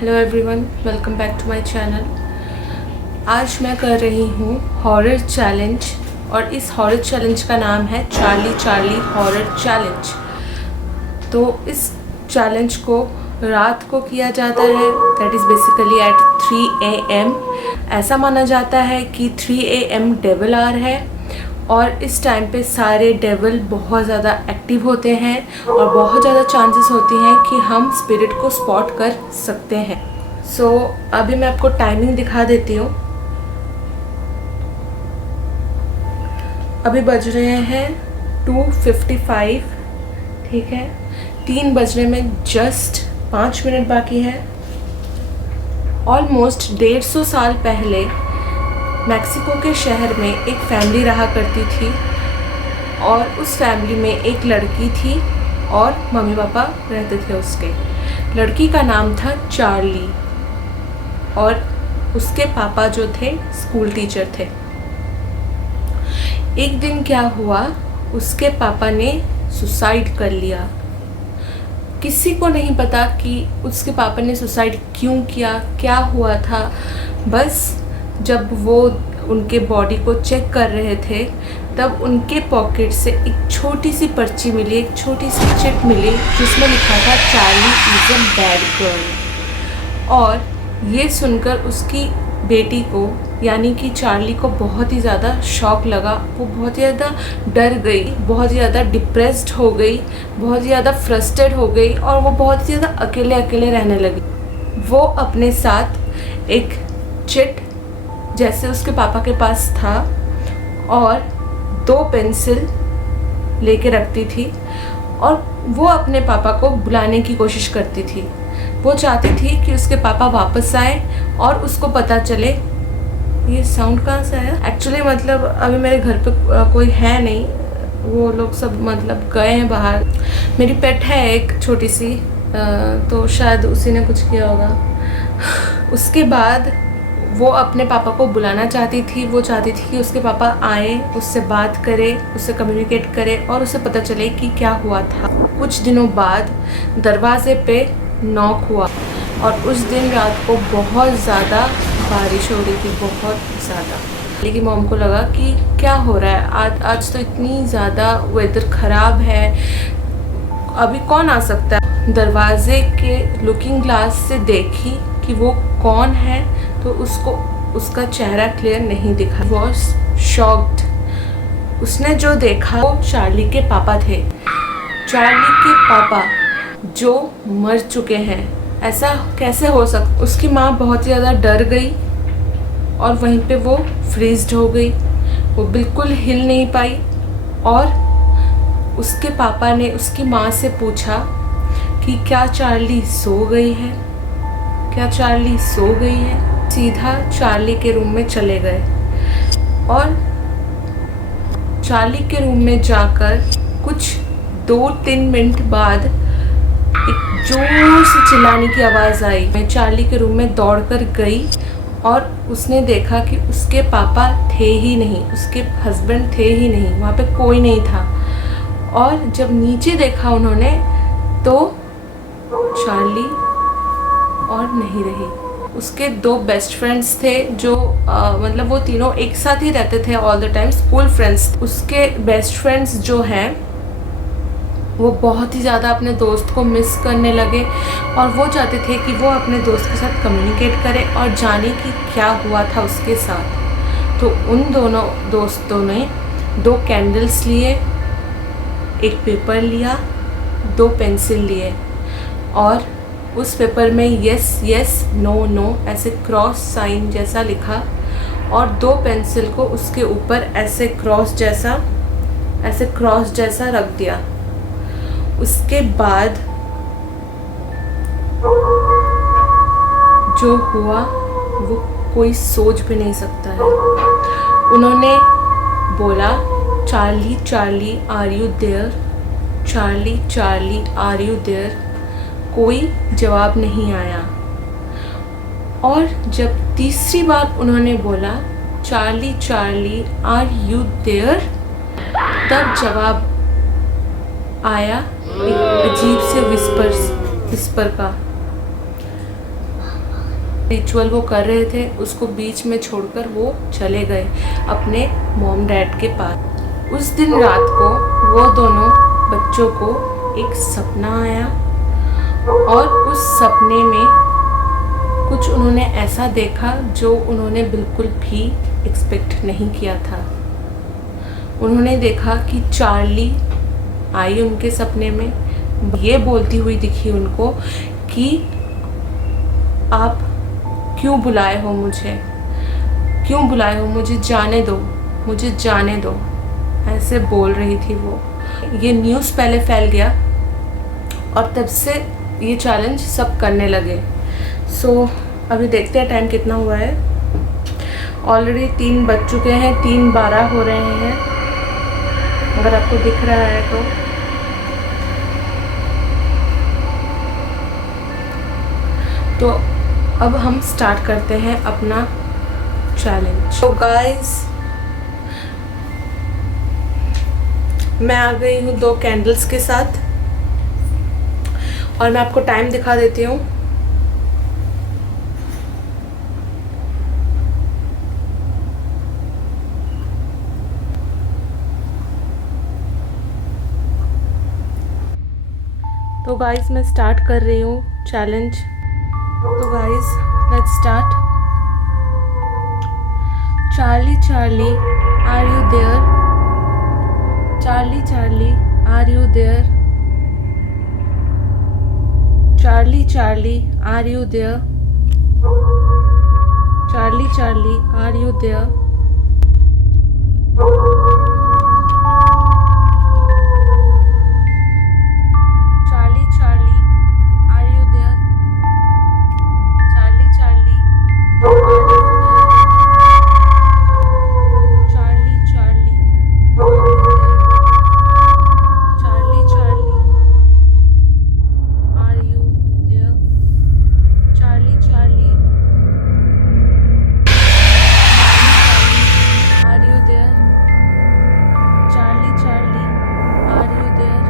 Hello everyone, welcome back to my channel. आज मैं कर रही हूँ हॉरर चैलेंज और इस हॉरर चैलेंज का नाम है चार्ली चार्ली हॉरर चैलेंज। तो इस चैलेंज को रात को किया जाता है, that is basically at 3 AM। ऐसा माना जाता है कि 3 AM डेविल आवर है और इस टाइम पे सारे डेविल बहुत ज़्यादा एक्टिव होते हैं और बहुत ज़्यादा चांसेस होती हैं कि हम स्पिरिट को स्पॉट कर सकते हैं। सो अभी मैं आपको टाइमिंग दिखा देती हूँ। अभी बज रहे हैं 2:55, ठीक है। 3 बजने में जस्ट 5 मिनट बाकी है। ऑलमोस्ट 150 साल पहले मैक्सिको के शहर में एक फैमिली रहा करती थी और उस फैमिली में एक लड़की थी और मम्मी पापा रहते थे उसके। लड़की का नाम था चार्ली और उसके पापा जो थे स्कूल टीचर थे। एक दिन क्या हुआ, उसके पापा ने सुसाइड कर लिया। किसी को नहीं पता कि उसके पापा ने सुसाइड क्यों किया, क्या हुआ था। बस जब वो उनके बॉडी को चेक कर रहे थे तब उनके पॉकेट से एक छोटी सी पर्ची मिली, एक छोटी सी चिट मिली जिसमें लिखा था Charlie is a bad girl. और ये सुनकर उसकी बेटी को यानी कि चार्ली को बहुत ही ज़्यादा शॉक लगा। वो बहुत ही ज़्यादा डर गई, बहुत ही ज़्यादा डिप्रेस्ड हो गई, बहुत ही ज़्यादा फ्रस्ट्रेट हो गई और वो बहुत ही ज़्यादा अकेले अकेले रहने लगी। वो अपने साथ एक चिट जैसे उसके पापा के पास था और 2 पेंसिल लेके रखती थी और वो अपने पापा को बुलाने की कोशिश करती थी। वो चाहती थी कि उसके पापा वापस आए और उसको पता चले। ये साउंड कहाँ से आया? एक्चुअली मतलब अभी मेरे घर पे कोई है नहीं, वो लोग सब मतलब गए हैं बाहर। मेरी पेट है एक छोटी सी, तो शायद उसी ने कुछ किया होगा। उसके बाद वो अपने पापा को बुलाना चाहती थी। वो चाहती थी कि उसके पापा आए, उससे बात करे, उससे कम्युनिकेट करे और उसे पता चले कि क्या हुआ था। कुछ दिनों बाद दरवाजे पे नॉक हुआ और उस दिन रात को बहुत ज़्यादा बारिश हो रही थी, बहुत ज़्यादा। लेकिन मॉम को लगा कि क्या हो रहा है, आज तो इतनी ज़्यादा वेदर ख़राब है, अभी कौन आ सकता है। दरवाजे के लुकिंग ग्लास से देखी कि वो कौन है तो उसका चेहरा क्लियर नहीं दिखा। Was shocked. उसने जो देखा वो चार्ली के पापा थे। चार्ली के पापा जो मर चुके हैं। ऐसा कैसे हो सकता? उसकी माँ बहुत ही ज़्यादा डर गई और वहीं पे वो फ्रीज्ड हो गई। वो बिल्कुल हिल नहीं पाई और उसके पापा ने उसकी माँ से पूछा कि क्या चार्ली सो गई है, क्या चार्ली सो गई है। सीधा चार्ली के रूम में चले गए और चार्ली के रूम में जाकर कुछ 2-3 मिनट बाद एक जोर से चिल्लाने की आवाज़ आई। मैं चार्ली के रूम में दौड़कर गई और उसने देखा कि उसके पापा थे ही नहीं, उसके हस्बैंड थे ही नहीं, वहाँ पे कोई नहीं था। और जब नीचे देखा उन्होंने तो चार्ली और नहीं रही। उसके 2 बेस्ट फ्रेंड्स थे जो मतलब वो तीनों एक साथ ही रहते थे all the time, school friends. उसके बेस्ट फ्रेंड्स जो हैं वो बहुत ही ज़्यादा अपने दोस्त को मिस करने लगे और वो चाहते थे कि वो अपने दोस्त के साथ कम्युनिकेट करे और जाने कि क्या हुआ था उसके साथ। तो उन दोनों दोस्तों ने 2 कैंडल्स लिए, एक पेपर लिया, 2 पेंसिल लिए और उस पेपर में यस यस नो नो ऐसे क्रॉस साइन जैसा लिखा और 2 पेंसिल को उसके ऊपर ऐसे क्रॉस जैसा रख दिया। उसके बाद जो हुआ वो कोई सोच भी नहीं सकता है। उन्होंने बोला Charlie Charlie are you there, Charlie Charlie are you there. कोई जवाब नहीं आया और जब तीसरी बार उन्होंने बोला Charlie Charlie are you there, तब जवाब आया एक अजीब से विस्पर का। रिचुअल वो कर रहे थे उसको बीच में छोड़कर वो चले गए अपने मॉम डैड के पास। उस दिन रात को वो दोनों बच्चों को एक सपना आया और उस सपने में कुछ उन्होंने ऐसा देखा जो उन्होंने बिल्कुल भी एक्सपेक्ट नहीं किया था। उन्होंने देखा कि चार्ली आई उनके सपने में, ये बोलती हुई दिखी उनको कि आप क्यों बुलाए हो मुझे, क्यों बुलाए हो, मुझे जाने दो, मुझे जाने दो, ऐसे बोल रही थी वो। ये न्यूज़ पहले फैल गया और तब से ये चैलेंज सब करने लगे। सो अभी देखते हैं टाइम कितना हुआ है। ऑलरेडी 3 बज चुके हैं, 3:12 हो रहे हैं अगर आपको दिख रहा है तो अब हम स्टार्ट करते हैं अपना चैलेंज। तो गाइस मैं आ गई हूँ 2 कैंडल्स के साथ और मैं आपको टाइम दिखा देती हूँ। तो गाइस मैं स्टार्ट कर रही हूँ चैलेंज। तो guys let's start. Charlie Charlie are you there, Charlie Charlie are you there, Charlie Charlie are you there, Charlie Charlie are you there, Charlie Charlie are you there, Charlie Charlie are you there, Charlie Charlie are you there, Charlie Charlie are you there, Charlie Charlie are you there, Charlie Charlie are you there, Charlie Charlie are you there.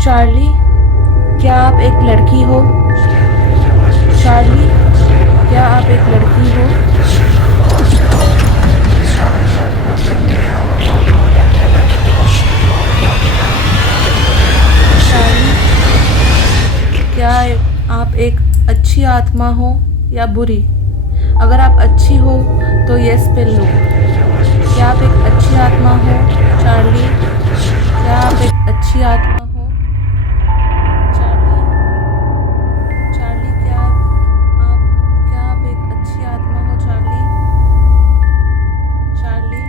Charlie क्या आप एक लड़की हो, Charlie क्या आप एक लड़की हो, चार्ली क्या आप एक अच्छी आत्मा हो या बुरी, अगर आप अच्छी हो तो यस पे लो। क्या आप एक अच्छी आत्मा हो चार्ली, क्या आप एक अच्छी आत्मा हो चार्ली, चार्ली क्या आप एक अच्छी आत्मा हो चार्ली, चार्ली।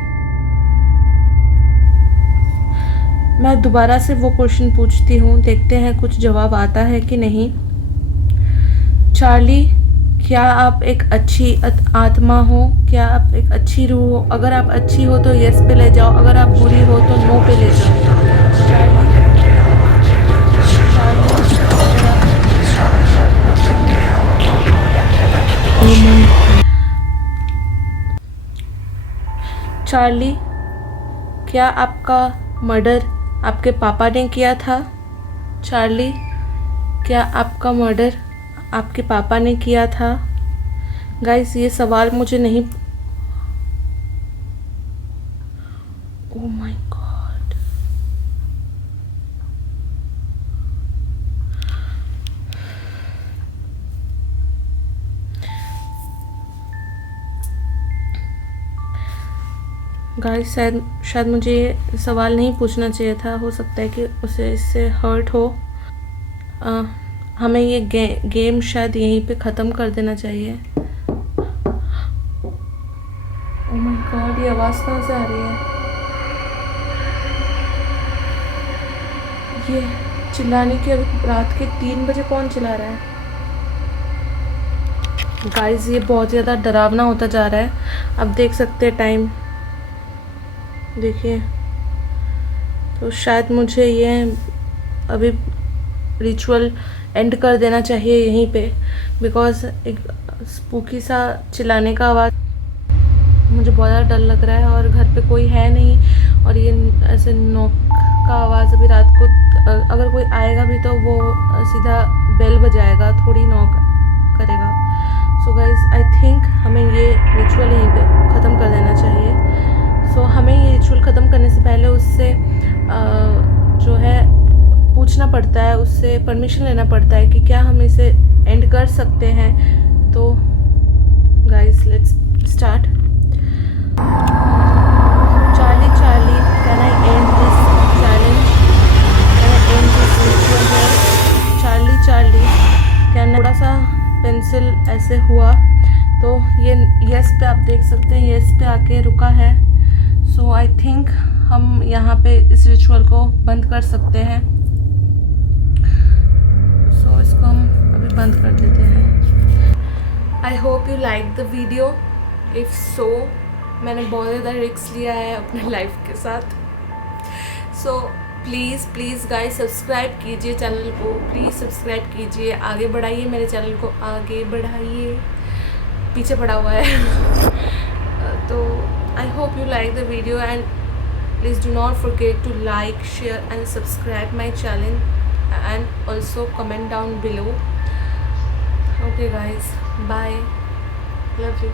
मैं दोबारा से वो क्वेश्चन पूछती हूँ, देखते हैं कुछ जवाब आता है कि नहीं। चार्ली क्या आप एक अच्छी आत्मा हो, क्या आप एक अच्छी रूह हो, अगर आप अच्छी हो तो यस पे ले जाओ, अगर आप बुरी हो तो नो पे ले जाओ। चार्ली चार्ली क्या आपका मर्डर आपके पापा ने किया था, चार्ली क्या आपका मर्डर आपके पापा ने किया था। गाइस ये सवाल मुझे नहीं, ओह माय गॉड, गाइस शायद मुझे ये सवाल नहीं पूछना चाहिए था, हो सकता है कि उसे इससे हर्ट हो। हमें ये गेम शायद यहीं पे ख़त्म कर देना चाहिए। ओह माय गॉड, ये आवाज़ कहाँ से आ रही है, ये चिल्लाने की। अभी रात के 3 बजे कौन चिल्ला रहा है। गाइस ये बहुत ज़्यादा डरावना होता जा रहा है। अब देख सकते हैं टाइम, देखिए तो शायद मुझे ये अभी रिचुअल एंड कर देना चाहिए यहीं पे, बिकॉज़ एक स्पूकी सा चिल्लाने का आवाज़ मुझे बहुत ज़्यादा डर लग रहा है, और घर पे कोई है नहीं, और ये ऐसे नॉक का आवाज़ अभी रात को अगर कोई आएगा भी तो वो सीधा बेल बजाएगा, थोड़ी नॉक करेगा। सो गाइज आई थिंक हमें ये रिचुअल यहीं पे ख़त्म कर देना चाहिए। सो हमें ये रिचुअल ख़त्म करने से पहले उससे जो है पूछना पड़ता है, उससे परमिशन लेना पड़ता है कि क्या हम इसे एंड कर सकते हैं। तो guys let's start. Charlie, Charlie, can I end this challenge? Can I end this ritual here? Charlie, Charlie, can I? थोड़ा सा पेंसिल ऐसे हुआ तो ये यस पे आप देख सकते हैं, यस पे आके रुका है। सो आई थिंक हम यहाँ पे इस रिचुअल को बंद कर सकते हैं। सो इसको हम अभी बंद कर देते हैं। I hope you like the video. If so, मैंने बहुत ज़्यादा रिस्क लिया है अपने लाइफ के साथ। सो प्लीज़ गाइस सब्सक्राइब कीजिए चैनल को, प्लीज़ सब्सक्राइब कीजिए, आगे बढ़ाइए मेरे चैनल को, आगे बढ़ाइए, पीछे पड़ा हुआ है। तो I hope you like the video and please do not forget to like, share and subscribe my channel and also comment down below. Okay guys, bye, love you.